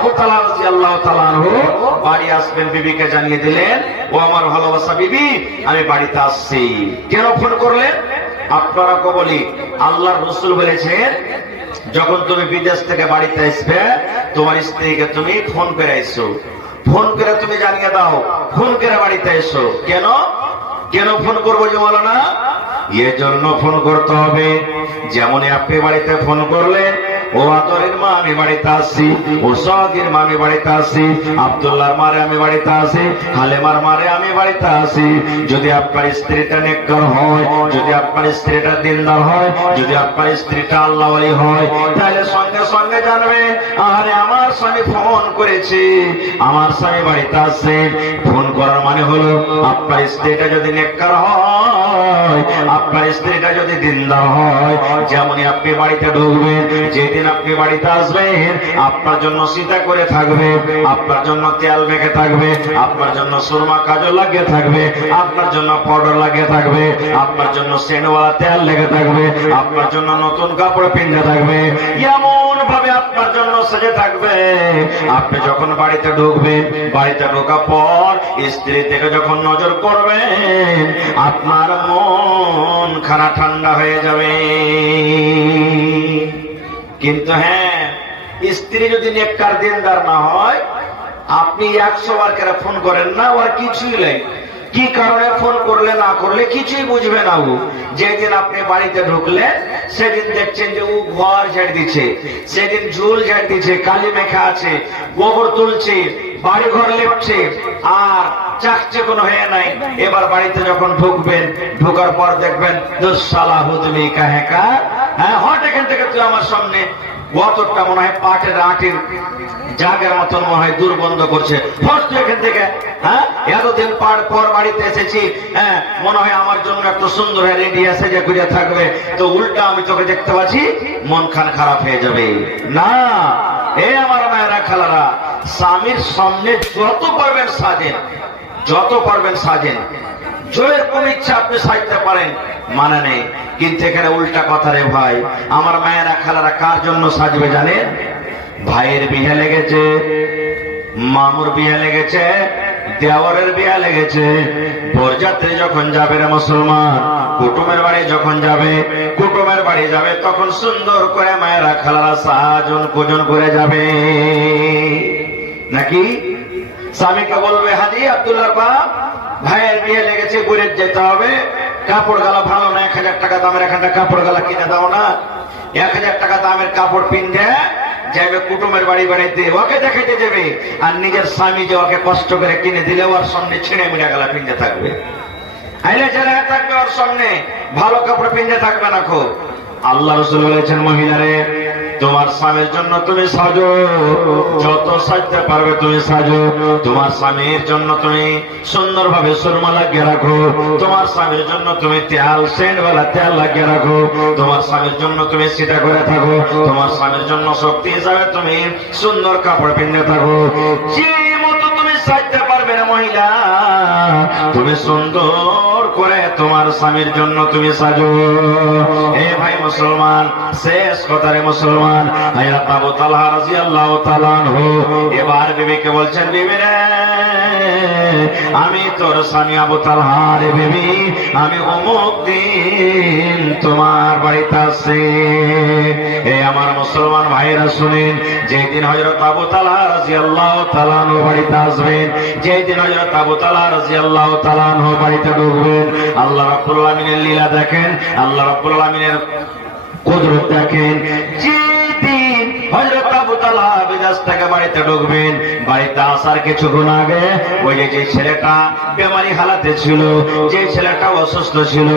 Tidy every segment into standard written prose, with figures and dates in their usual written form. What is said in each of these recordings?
আবু তালহা রাদিয়াল্লাহু তাআলা আনহু বাড়ি আসবেন, বিবিকে জানিয়ে দিলেন, ও আমার ভালোবাসা বিবি, আমি বাড়িতে আসছি। কেন ফোন করলেন? আপনারাকে বলি, আল্লাহর রাসূল বলেছেন, যখন তুমি বিদেশ থেকে বাড়িতে আসবে, তোমার স্ত্রীকে তুমি ফোন করে এসো, ফোন করে তুমি জানিয়ে দাও, ফোন করে বাড়িতে এসো। কেন কেন ফোন করবো যে বলো না? এর জন্য ফোন করতে হবে, যেমনই আপনি বাড়িতে ফোন করলেন, ও আদরের মা আমি বাড়িতে আসছি, ও সাদির মা আমি বাড়িতে আসছি, আব্দুল্লাহর মারে আমি বাড়িতে আসি, হালেমার মারে আমি বাড়িতে আসি। যদি আপনার স্ত্রীটা নেককার হয়, যদি আপনার স্ত্রীটা দিনদার হয়, যদি আপনার স্ত্রীটা আল্লাহওয়ালি হয়, তাহলে সঙ্গে সঙ্গে জানবে, আরে আমার স্বামী ফোন করেছে, আমার স্বামী বাড়িতে আসছে। ফোন করার মানে হলো আপনার স্ত্রীটা যদি নেককার হয়, আপনার স্ত্রীটা যদি দিনদার হয়, যেমনই আপনি বাড়িতে ঢুকবেন, যেদিন আপনি বাড়িতে আসবেন, আপনার জন্য সীতা করে থাকবে, আপনার জন্য তেল মেখে থাকবে, আপনার জন্য সুরমা কাজল লাগিয়ে থাকবে, আপনার জন্য পাউডার লাগিয়ে থাকবে, আপনার জন্য সেন্টওয়ালা তেল লেগে থাকবে, আপনার জন্য নতুন কাপড় পিন্ধে থাকবে, এমন ভাবে আপনার জন্য সেজে থাকবে। আপনি যখন বাড়িতে ঢুকবেন, বাড়িতে ঢোকার পর স্ত্রী থেকে যখন নজর করবেন, আপনার মন খানা ঠান্ডা হয়ে যাবে। কিন্তু হ্যাঁ, স্ত্রী যদি নেককার দিনদার না হয়, আপনি 100 বার করে ফোন করেন না, ওর কিছুই নেই। কি কারণে ফোন করলে না করলে কিছুই বুঝবে না। ও যেদিন আপনি বাড়িতে ঢুকলেন, সেদিন দেখছেন যে ও ঘর ঝাড় দিচ্ছে, সেদিন ঝুল ঝাড় দিচ্ছে, কালি মেখা আছে, গোবর তুলছে, বাড়ি ঘর লেপছে, আর চাকচে কোনো হয়ে নাই। এবার বাড়িতে যখন ঢুকবেন, ঢোকার পর দেখবেন, দুঃসালাহ তুমি কাহেকা, হ্যাঁ হট এখান থেকে তুই আমার সামনে। গতটা মনে হয় পাটের আটির জাগের মতন মনে হয় দুর্গন্ধ করছে, ফস্ট এখান থেকে। হ্যাঁ, এতদিন পর বাড়িতে এসেছি, হ্যাঁ মনে হয় আমার জন্য একটু সুন্দর হয়ে রেডি আছে যে ঘুরে থাকবে, তো উল্টা আমি তোকে দেখতে পাচ্ছি, মন খান খারাপ হয়ে যাবে না। এ আমার মায়েরা খালারা, স্বামীর সামনে যত পারবেন সাজেন, যত পারবেন সাজেন, যেরকম ইচ্ছা আপনি সাজতে পারেন, মানে নেই। কিন্তু এখানে উল্টা কথা রে ভাই, আমার মায়েরা খালারা কার জন্য সাজবে জানেন? ভাইয়ের বিয়ে লেগেছে, মামুর বিয়ে লেগেছে, দেওয়ারের বিয়ে লেগেছে, বরযাত্রী যখন যাবে রে মুসলমান, কুটুমের বাড়ি যখন যাবে, কুটুমের বাড়ি যাবে, তখন সুন্দর করে মায়েরা খালারা সাজন পূজন করে যাবে নাকি? স্বামীকে বলবে, হাজি আব্দুল্লাহর বাপ, ভাইয়ের বিয়ে লেগেছে, ঘুরে যেতে হবে, কাপড় গালা ভালো না, 1000 টাকা দামের এখানটা কাপড় গালা কিনে দাও না। 1000 টাকা দামের কাপড় পিনতে যাবে কুটুমের বাড়ি বাড়িতে, ওকে দেখাইতে যাবে, আর নিজের স্বামী যে ওকে কষ্ট করে কিনে দিলে ওর সামনে ছিঁড়ে মিড়ে গেলা পিনতে থাকবে, আইলে ছেড়ে থাকবে, ওর সামনে ভালো কাপড় পিনতে থাকবে না। খুব আল্লাহ রাসূল বলেছেন, মহিলারে তোমার স্বামীর জন্য তুমি সাজো, যত সাজতে পারবে তুমি সাজো। তোমার স্বামীর জন্য তুমি সুন্দরভাবে সুরমা লাগিয়ে রাখো, তোমার স্বামীর জন্য তুমি তেল সেন্টওয়ালা তেল লাগিয়ে রাখো, তোমার স্বামীর জন্য তুমি সিটা করে থাকো, তোমার স্বামীর জন্য শক্তি হিসাবে তুমি সুন্দর কাপড় পিনতে থাকো। যে মতো তুমি সাজতে পারবে না মহিলা, তুমি সুন্দর করে তোমার স্বামীর জন্য তুমি সাজো। এ ভাই মুসলমান, শেষ কথা রে মুসলমান, হযরত আবু তালহা রাদিয়াল্লাহু তাআলা আনহু এবার বিবিকে বলছেন, বিবি রে, আমি তোর স্বামী আবু তালহা রে বিবি, আমি অমুক দিন তোমার বাড়িতে আসছি। এ আমার মুসলমান ভাইরা শুনেন, যেদিন হযরত আবু তালহা রাদিয়াল্লাহু তাআলা আনহু বাড়িতে আসবেন, যেদিন হযরত আবু তালহা রাদিয়াল্লাহু তাআলা আনহু বাড়িতে ঢুকবেন, আল্লাহ রাব্বুল আলামিনের লীলা দেখেন, আল্লাহ রাব্বুল আলামিনের কুদরত দেখেন। যেদিন হযরত আবু তালহা বিদেশ থেকে বাড়িতে ঢুকবেন, বাড়িতে আসার কিছুক্ষণ আগে ওই যে ছেলেটা বেমারি হালাতে ছিল, যে ছেলেটা অসুস্থ ছিল,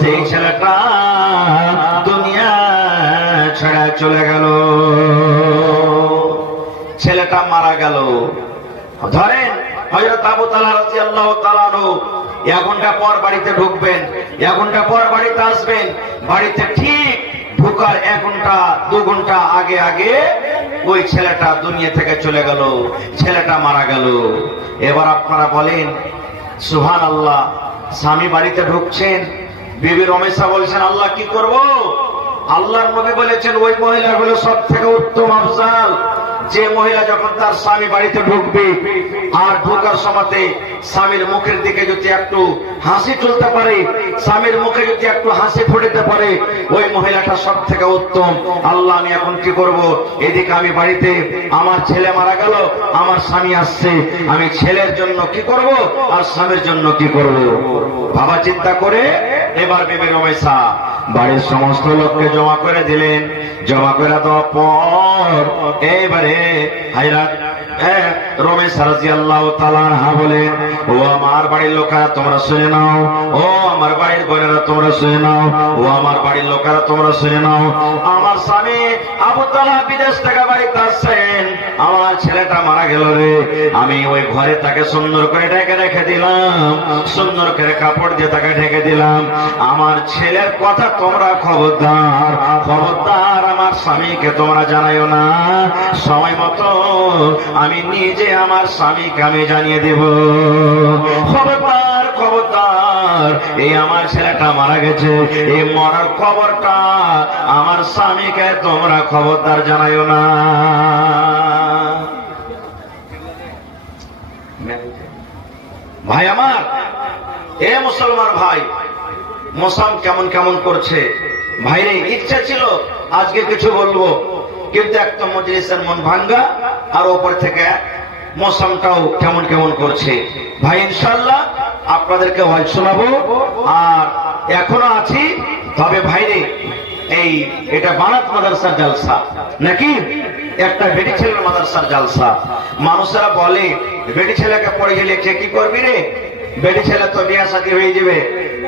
সেই ছেলেটা দুনিয়া ছেড়ে চলে গেল, ছেলেটা মারা গেল। ধরেন হযরত আবু তালহা রাদিয়াল্লাহু তাআলা আনহু 1 ঘন্টা পর বাড়িতে ঢুকবেন, 1 ঘন্টা পর বাড়িতে আসবেন, বাড়িতে ঠিক ঢোকার 1 ঘন্টা 2 ঘন্টা আগে আগে ওই ছেলেটা দুনিয়া থেকে চলে গেল, ছেলেটা মারা গেল। এবার আপনারা বলেন সুবহানাল্লাহ, স্বামী বাড়িতে ঢুকছেন, বিবি রমেশা বলছেন, আল্লাহ কি করব? আল্লাহর নবী বলেছেন, ওই মহিলা হলো সব থেকে উত্তম আফজাল, যে মহিলা যখন তার স্বামী বাড়িতে ঢুকবে আর ঢোকার সময়তে স্বামীর মুখের দিকে যদি একটু হাসি তুলতে পারে, স্বামীর মুখে যদি একটু হাসি ফুটাতে পারে, ওই মহিলাটা সব থেকে উত্তম। আল্লাহ আমি এখন কি করব, এদিকে আমি বাড়িতে আমার ছেলে মারা গেল, আমার স্বামী আসছে, আমি ছেলের জন্য কি করব আর স্বামীর জন্য কি করব। বাবা চিন্তা করে এবার বিবি রমেশা বাড়ির সমস্ত লোককে জমা করে দিলেন। জমা করে দেওয়ার পর এবারে হায়রাত রমেশা রাদিয়াল্লাহু তাআলা আনহা বলেন, ও আমার বাড়ির লোকেরা তোমরা শুনে নাও, ও আমার বাড়ির বোনেরা তোমরা শুনে নাও, ও আমার বাড়ির লোকেরা তোমরা শুনে নাও। আমার স্বামী আবু তালহা বিদেশ থেকে বাড়িতে আসছেন, আমার ছেলেটা মারা গেল রে, আমি ওই ঘরে তাকে সুন্দর করে ঢেকে রেখে দিলাম, সুন্দর করে কাপড় দিয়ে তাকে ঢেকে দিলাম। আমার ছেলের কথা তোমরা খবরদার খবরদার আমার স্বামীকে তোমরা জানাইও না, সময় মতো আমি নিজে আমার স্বামীকে আমি জানিয়ে দেব। খবরদার খবরদার, এই আমার ছেলেটা মারা গেছে, এই মরার খবরটা আমার স্বামীকে তোমরা খবরদার জানাইও না। ভাই আমার, এ মুসলমান ভাই, মৌসুম কেমন কেমন করছে ভাইরে। ইচ্ছা ছিল আজকে কিছু বলবো, কিন্তু একটা মজলিসের মন ভাঙ্গা, আর ওপর থেকে মৌসুমটাও কেমন কেমন করছে। ভাই ইনশাআল্লাহ আপনাদেরকে ওয়াজ শোনাবো, আর এখনো আছি। তবে ভাইরে এই এটা বারাত মাদ্রাসার জালসা নাকি একটা বেটি ছেলের মাদ্রাসার জালসা। মানুষেরা বলে বেটি ছেলেকে পড়ে গেলে কে কি করবি রে, বেটি ছেলে তো বিয়া শাদী হয়ে যাবে,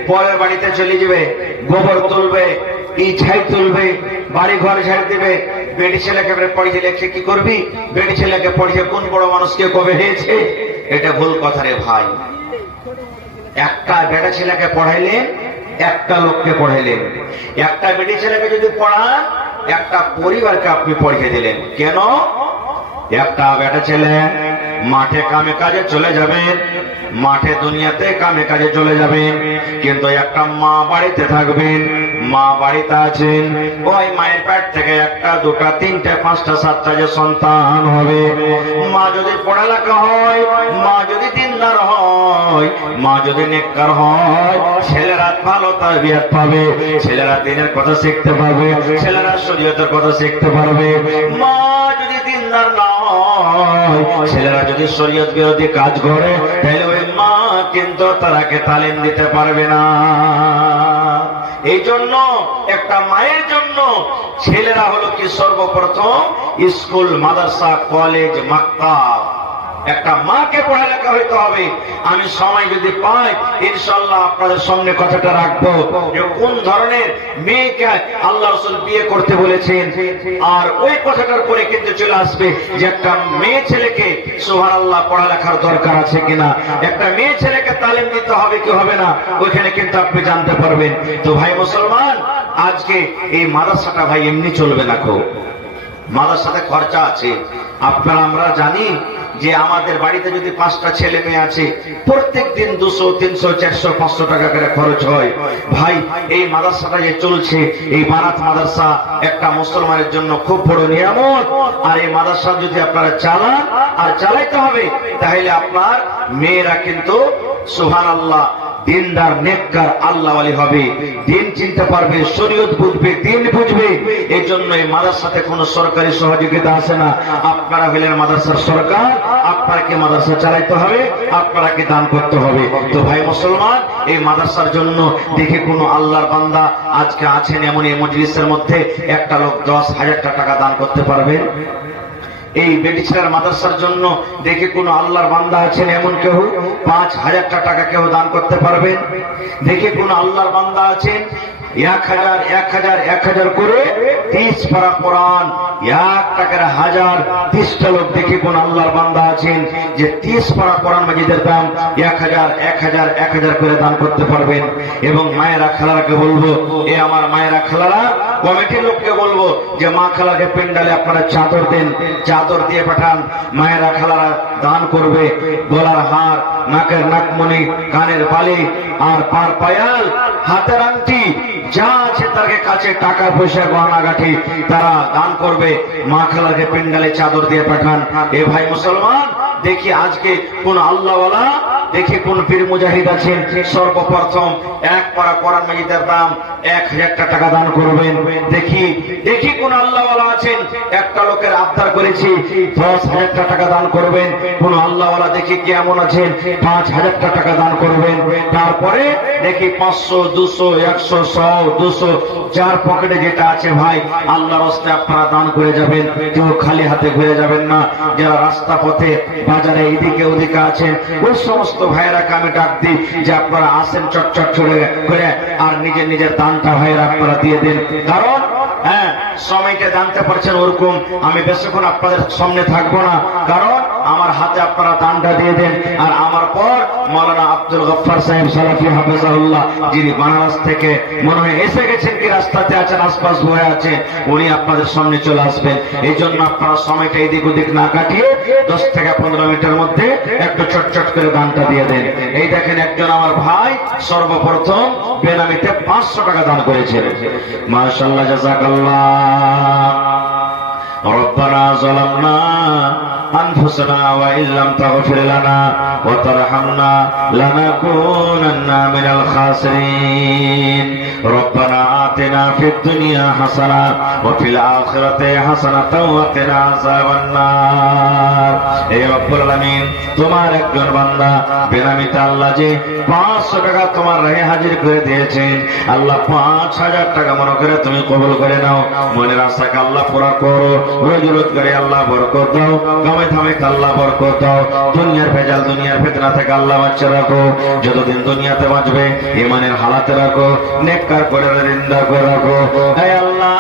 পরের বাড়িতে চলে যাবে, গোবর তুলবে, ছাই তুলবে, বাড়ি ঘর ঝাড় দিবে। বেটি ছেলেকে পড়িয়ে লেখে কি করবি, বেটি ছেলেকে পড়িয়ে কোন বড় মানুষকে কবে হয়েছে। এটা ভুল কথা রে ভাই। একটা বেটা ছেলেকে পড়াইলেন, একটা লোককে পড়াইলেন। একটা বেটি ছেলেকে যদি পড়ান, একটা পরিবারকে আপনি পড়িয়ে দিলেন। কেন? একটা বেটা ছেলে মাঠে কামে কাজে চলে যাবেন, মাঠে দুনিয়াতে কামে কাজে চলে যাবেন, কিন্তু একটা মা বাড়িতে থাকবেন। মা বাড়িতে আছেন, ওই মায়ের পেট থেকে একটা দুটা তিনটা পাঁচটা সাতটা যে সন্তান হবে। মা যদি পড়ালেখা হয়, মা যদি দিনদার হয়, মা যদি নেককার হয়, ছেলেরা ভালো তারবিয়ত পাবে, ছেলেরা দিনের কথা শিখতে পারবে, ছেলেরা শরীয়তের কথা শিখতে পারবে। মা যদি দিনদার না হয়, ছেলেরা যদি শরীয়ত বিরোধী কাজ করে, তাহলে ওই মা কিন্তু তারাকে তালিম দিতে পারবে না। এই জন্য একটা মায়ের জন্য ছেলেরা হলো কি সর্বপ্রথম স্কুল, মাদ্রাসা, কলেজ, মাক্তাব। একটা মাকে পড়ালেখা হইতে হবে। আমি সময় যদি পাই ইনশাআল্লাহ আপনাদের সামনে কথাটা রাখবো যে কোন ধরনের মেয়েকে আল্লাহ রাসূল বিয়ে করতে বলেছেন, আর ওই কথাটার পরে কিন্তু চলে আসবে যে একটা মেয়ে ছেলেকে সুবহানাল্লাহ পড়ালেখার দরকার আছে কিনা, একটা মেয়ে ছেলেকে তালিম দিতে হবে কি হবে না, ওইখানে কিন্তু আপনি জানতে পারবেন। তো ভাই মুসলমান, আজকে এই মাদ্রাসাটা ভাই এমনি চলবে না, খুব মাদ্রাসাতে খরচা আছে। আপনারা আমরা জানি যে আমাদের বাড়িতে যদি 5টা ছেলে মেয়ে আছে, প্রত্যেক দিন 200, 300, 400, 500 টাকা করে খরচ হয়। ভাই এই মাদ্রাসাটা যে চলছে, এই বারাত মাদ্রাসা একটা মুসলমানের জন্য খুব বড় নিয়ামত। আর এই মাদ্রাসা যদি আপনারা চালান, আর চালাইতে হবে, তাহলে আপনার মেয়েরা কিন্তু সুবহানাল্লাহ দিনদার, নেককার, আল্লাহওয়ালি হবে, দিন চিনতে পারবে, শরীয়ত বুঝবে, দিন বুঝবে। এই জন্য এই মাদ্রাসাতে কোনো সরকারি সহযোগিতা আসে না। আপনারা হলেন মাদ্রাসার সরকার, আপনাকে মাদ্রাসা চালাইতে হবে, আপনাকে দান করতে হবে। তো ভাই মুসলমান, এই মাদ্রাসার জন্য দেখে কোনো আল্লাহর বান্দা আজকে আছেন এমন এই মজলিসের মধ্যে একটা লোক 10,000 টাকা দান করতে পারবেন? এই বেটি ছেলের মাদ্রাসার জন্য দেখে কোন আল্লাহর বান্দা আছেন এমন কেউ 5,000 টাকা কেউ দান করতে পারবেন? দেখে কোন আল্লাহর বান্দা আছেন 1,000, 1,000, 1,000 করে 30 পারা কোরআন, 1 টাকার 1000, 30টা লোক দেখে কোন আল্লাহর বান্দা আছেন যে 30 পারা কোরআন মাজিদের দাম 1,000, 1,000, 1,000 করে দান করতে পারবেন? এবং মায়েরা খালারাকে বলবো, এ আমার মায়েরা খালারা, কমিটির লোককে বলবো যে মা খালাকে পেন্ডালে আপনারা চাদর দেন, চাদর দিয়ে পাঠান। মায়েরা খালারা দান করবে গলার হার, নাকের নাকমণি, কানের বালি, আর পার পায়াল, হাতের আংটি যা আছে তার কাছে টাকা পয়সা গহনাগাঠি তারা দান করবে। মা খালাকে পেন্ডালে চাদর দিয়ে পাঠান। এ ভাই মুসলমান, দেখি আজকে কোন আল্লাহওয়ালা, দেখি কোন পীর মুজাহিদ আছেন, সর্বপ্রথম এক পারা কোরআন মাজিদের দাম 1000 টাকা দান করবেন। দেখি দেখি কোন আল্লাহওয়ালা আছেন, একটা লোকের আবদার করেছি 10,000 টাকা দান করবেন। কোন আল্লাহওয়ালা দেখি কেমন আছেন, 5,000 টাকা দান করবেন। তারপরে দেখি 500, 200, 100, 100, 200, যার পকেটে যেটা আছে ভাই আল্লাহর রাস্তায় আপনারা দান করে যাবেন। কেউ খালি হাতে ঘুরে যাবেন না। যারা রাস্তা পথে বাজারে এদিকে ওদিকে আছেন ওই সমস্ত ভাইয়েরাকে আমি ডাক দিই যে আপনারা আসেন চটচট করে আর নিজের নিজের দানটা ভাইয়েরা আপনারা দিয়ে দেন। কারণ হ্যাঁ, সময়টা জানতে পারছেন ওরকম আমি বেশিক্ষণ আপনাদের সামনে থাকবো না, কারণ আমার হাতে আপনারা দানটা দিয়ে দেন। আর আমার পর মাওলানা আব্দুল গফফার সাহেব সালাফি হাফেজাহুল্লাহ, যিনি বানারস থেকে মনে হয় এসে গেছেন, কি রাস্তাতে আছেন, আশপাশ বয়ে আছেন, উনি আপনাদের সামনে চলে আসবেন। এই জন্য আপনারা সময়টা এদিক ওদিক না কাটিয়ে 10 থেকে 15 মিনিটের মধ্যে একটু চটচট করে দানটা দিয়ে দেন। এই দেখেন একজন আমার ভাই সর্বপ্রথম বেনামিতে 500 টাকা দান করেছেন। মাশাআল্লাহ, জাযাকাল্লাহ। ربنا ظلمنا أنفسنا وإن لم تغفر لنا وترحمنا لنكونن من الخاسرين ربنا آتنا في الدنيا حسنة وفي الآخرة حسنة وقنا عذاب النار। اے رب العالمین، তোমার একজন বান্দা বেনামিতে আল্লাহ যে 500 টাকা তোমার রাহে হাজির করে দিয়েছেন, আল্লাহ 5,000 টাকা মনে করে তুমি কবুল করে নাও। মনের আশাকে আল্লাহ পুরা করো, রোজ রোজগারে আল্লাহ বরকত দাও, কামে থামে আল্লাহ বরকত দাও। দুনিয়ার ভেজাল, দুনিয়ার ফিতনা থেকে আল্লাহ বাঁচিয়ে রাখো। যতদিন দুনিয়াতে বাঁচবে ইমানের হালাতে রাখো, নেককার করে রিন্দা করে রাখো। হে আল্লাহ,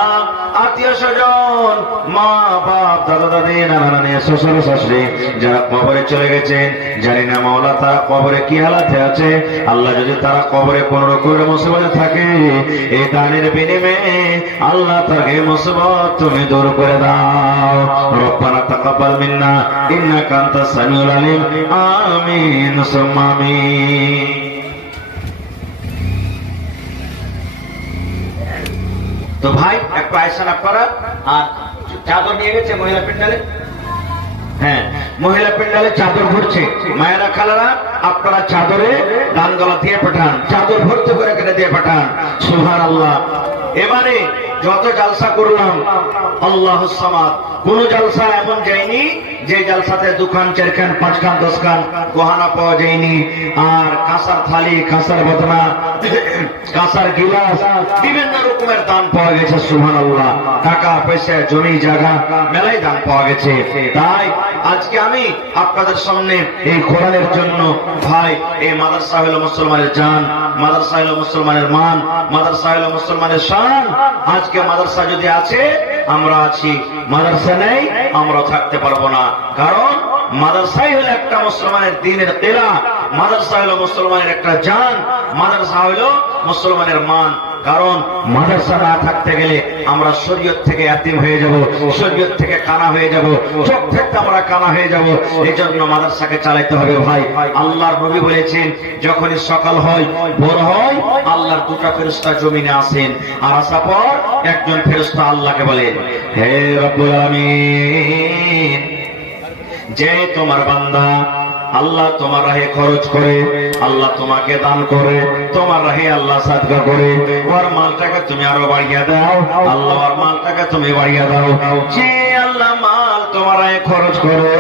আত্মীয় স্বজন, মা বাপ, দাদা দাদি, নানা নানি, শ্বশুর শাশুড়ি যারা কবরে চলে গেছেন, জানি না মাওলা তারা কবরে কি হালাতে আছে। আল্লাহ যদি তারা কবরে কোন রকমের মুসিবতে থাকে, এই দানের বিনিময়ে আল্লাহ তাকে মুসিবত তুমি দূর করে দাও। রব্বানা তাকাব্বাল মিন্না ইন্নাকা আনতাস সামিউল আলিম। আমিন সুম্মা আমিন। তো ভাই একটু আয়সান আপনারা, আর চাদর নিয়ে গেছে মহিলা পেন্ডালে। হ্যাঁ, মহিলা পেন্ডালে চাদর ভরছে। মায়েরা খালারা আপনারা চাদরে দান গলা দিয়ে পাঠান, চাদর ভর্তি করে কেটে দিয়ে পাঠান। সুবহানাল্লাহ। এবারে যত জালসা করলাম আল্লাহুস সামাদ, কোন জালসা এমন যায়নি যে জালসাতে 2 খান 4 খান 5 খান 10 খান গহনা পাওয়া যায়নি। আর কাঁসার থালি, কাঁসার বদনা, কাঁসার গিলাস, বিভিন্ন রকমের দান পাওয়া গেছে। সুবহানাল্লাহ। টাকা পয়সা, জমি জায়গা মেলাই দান পাওয়া গেছে। তাই আজকে আমি আপনাদের সামনে এই কোরআনের জন্য ভাই, এই মাদ্রাসা হলো মুসলমানের জান, মাদ্রাসা হলো মুসলমানের মান, মাদ্রাসা হলো মুসলমানের শান। আজকে মাদ্রাসা যদি আছে আমরা আছি, মাদ্রাসা নেই আমরা থাকতে পারবো না। কারণ মাদ্রাসাই হলো একটা মুসলমানের দ্বীনের কিলা, মাদ্রাসা হলো মুসলমানের একটা জান, মাদ্রাসা হলো মুসলমানের মান। কারণ মাদ্রাসা না থাকতে গেলে আমরা শরীয়ত থেকে ইয়াতিম হয়ে যাব, শরীয়ত থেকে কানা হয়ে যাব, চোখ থেকে আমরা কানা হয়ে যাব। এই জন্য মাদ্রাসাকে চালাইতে হবে ভাই। আল্লাহর নবী বলেছেন, যখনই সকাল হয়, ভোর হয়, আল্লাহর 2টা ফেরেশতা জমিনে আসেন, আর আসার পর একজন ফেরেশতা আল্লাহকে বলেন, হে রব্বুল আলামিন, যে তোমার বান্দা আল্লাহ তোমার রাহে খরচ করে, আল্লাহ তোমাকে দান করে, তোমার রাহে আল্লাহ সাদকা করে, ওর মালটাকে তুমি আরো বাড়িয়ে দাও, আল্লাহ ওর মালটাকে তুমি বাড়িয়ে দাও। যে আল্লাহ মাল তোমার রাহে খরচ করে,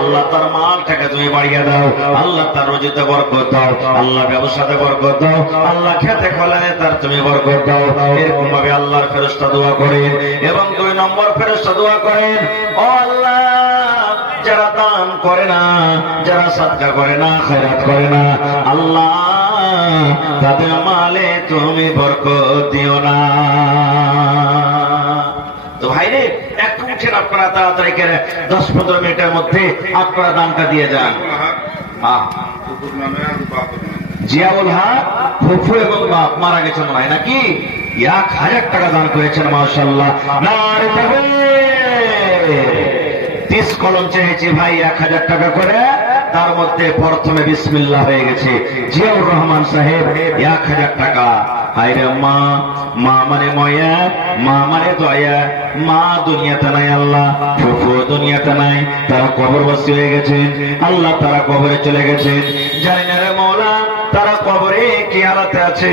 আল্লাহ তার মালটাকে তুমি বাড়িয়ে দাও, আল্লাহ তার রুজিতে বরকত দাও, আল্লাহ ব্যবসাতে বরকত দাও, আল্লাহ খেতে খোলানে তার তুমি বরকত দাও। এরকম ভাবে আল্লাহর ফেরেশতা দোয়া করেন। এবং 2 নম্বর ফেরেশতা দোয়া করেন, ও আল্লাহ, যারা দান করে না, যারা সাদকা করে না, খয়রাত করে না, আল্লাহ তাদের মালে তুমি বরকত দিও না। তো ভাইরে একটু উঠেন আপনারা, তাড়াতাড়ি করে 10-15 মিনিটের মধ্যে আপনারা দানটা দিয়ে যান। জিয়াউল হক ফুফু এবং বাপ মারা গেছে মনে হয় নাকি, 1000 টাকা দান করেছেন। মাশাআল্লাহ। নারে তাকবীর। 30 কলম চেয়েছি ভাই 1000 টাকা করে, তার মধ্যে প্রথমে বিসমিল্লাহ হয়ে গেছে। জিয়াউর রহমান সাহেব 1000 টাকা। আইরে মা, মা মানে ময়া, মা মানে দয়া। মা দুনিয়াতে নাই আল্লাহ, ফুফু দুনিয়াতে নাই, তারা কবরবাসী হয়ে গেছেন আল্লাহ, তারা কবরে চলে গেছেন। জানি না রে মওলা তারা কবরে কি হালাতে আছে।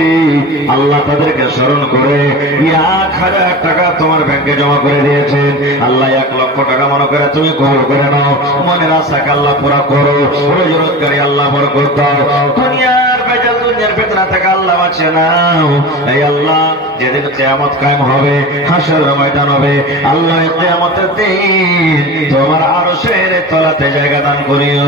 আল্লাহ তাদেরকে স্মরণ করে 1,000 টাকা তোমার ব্যাংকে জমা করে দিয়েছেন। আল্লাহ 1 লক্ষ টাকা মনে করে তুমি কবুল করে নাও, মনের আশাকে আল্লাহ পুরা করো, রোজ রোজগারি আল্লাহ বরকত দাও, দুনিয়ার বেজাল দুনিয়ার ফিতনা থেকে আল্লাহ বাঁচিয়ে নাও। এই আল্লাহ যেদিন কিয়ামত কায়েম হবে, হাসরের ময়দান হবে, আল্লাহ কিয়ামতের দিন তোমার আরশের তলাতে জায়গা দান করিও।